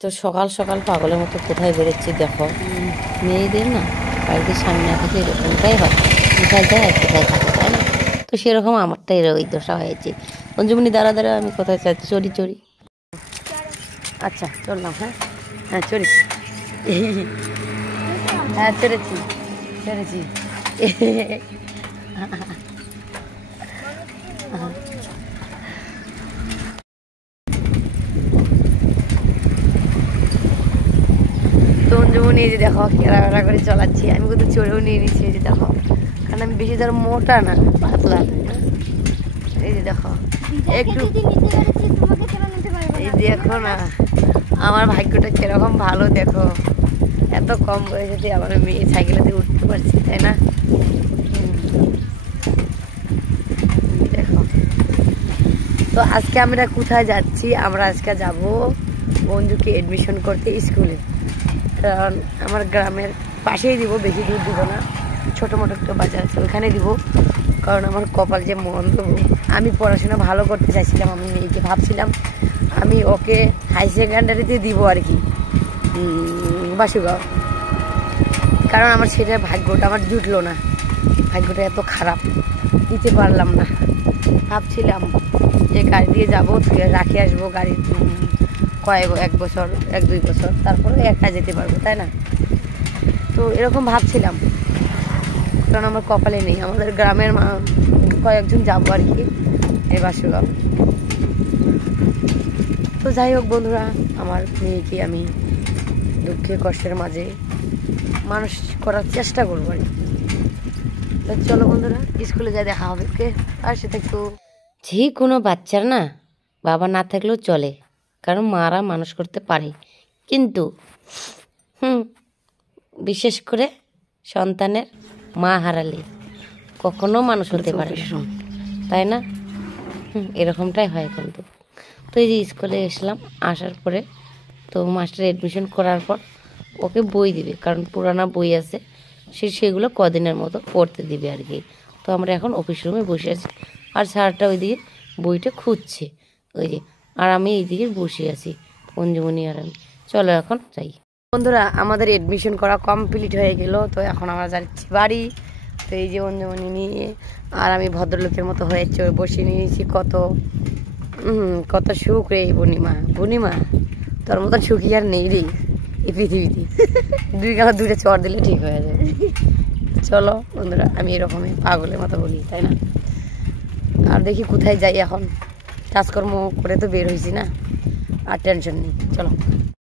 তো সকাল সকাল পাগলের মতো কোথায় বেরোচ্ছি দেখো। মেয়েদের না বাড়িতে সামনে থাকে এরকমটাই হয়, কোথায় যায় আর কোথায় থাকে, তাই না? তো সেরকম আমারটা ওই দশা হয়েছে। অঞ্জুমনি দাঁড়া দাঁড়া, আমি কোথায় চড়ি চড়ি। আচ্ছা চললাম। হ্যাঁ হ্যাঁ চড়েছি, হ্যাঁ চড়েছি চড়েছি। তো অঞ্জুমনি এই যে দেখো কেরাবেড়া করে চলাচ্ছি, আমি কিন্তু চড়েও নিয়ে নিচ্ছি। এই যে দেখো, কারণ আমি বেশি ধর মোটা না, পাতলা। এই যে দেখো একটু, এই দেখো না আমার ভাগ্যটা কিরকম ভালো দেখো, এত কম বয়সে আমার মেয়ে সাইকেলেতে উঠতে পারছি, তাই না? দেখো তো আজকে আমরা কোথায় যাচ্ছি, আমরা আজকে যাব বন্ধুকে এডমিশন করতে স্কুলে। কারণ আমার গ্রামের পাশেই দিব, বেশি দূর দিব না, ছোটো মোটো একটু বাজার আছে ওইখানে দিব। কারণ আমার কপাল যে মন্দ, আমি পড়াশোনা ভালো করতে চাইছিলাম, আমি মেয়েকে ভাবছিলাম আমি ওকে হাই সেকেন্ডারিতে দিব আর কি, বাসুগাঁও। কারণ আমার সেটার ভাগ্যটা আমার জুটলো না, ভাগ্যটা এত খারাপ, দিতে পারলাম না। ভাবছিলাম যে গাড়ি দিয়ে যাবো, রাখে আসবো গাড়ি এক বছর 1-2 বছর, তারপরে একা যেতে পারবো, তাই না? তো এরকম ভাবছিলাম, কারণ আমার কপালে নেই। আমাদের গ্রামের কয়েকজন যাবো আর কি এই বাসুগাঁও। তো যাই হোক বন্ধুরা, আমার মেয়েকে আমি দুঃখে কষ্টের মাঝে মানুষ করার চেষ্টা করবো আর কি। চলো বন্ধুরা, স্কুলে যাই, দেখা হবে। ওকে, আর সেটা একটু যে কোনো বাচ্চার না বাবা না থাকলেও চলে, কারণ মারা মানুষ করতে পারে, কিন্তু বিশেষ করে সন্তানের মা হারালে কখনো মানুষ হতে পারে না, তাই না? এরকমটাই হয় কিন্তু। তো এই যে স্কুলে এসলাম, আসার পরে তো মাস্টার এডমিশন করার পর ওকে বই দিবে, কারণ পুরানা বই আছে, সেগুলো কদিনের মতো পড়তে দিবে আর কি। তো আমরা এখন অফিস রুমে বসে আছি, আর স্যারটা ওইদিকে বইটা খুঁজছে, ওই যে, আর আমি এইদিকে বসে আছি, অঞ্জুমনি আর আমি। চলো এখন যাই বন্ধুরা, আমাদের এডমিশন করা কমপ্লিট হয়ে গেল। তো এখন আমরা যাচ্ছি বাড়ি। তো এই যে অঞ্জুমনি নিয়ে আর আমি ভদ্রলোকের মতো হয়ে বসে নিয়েছি। কত সুখ রে বুনিমা, তোর মতন সুখী আর নেই রে এই পৃথিবীতে। দুইটা চর দিলে ঠিক হয়ে যাবে। চলো বন্ধুরা, আমি এরকমই পাগলের মতো বলি, তাই না? আর দেখি কোথায় যাই এখন, কাজকর্ম করে তো বের হয়েছি না, আর টেনশন নেই। চলো।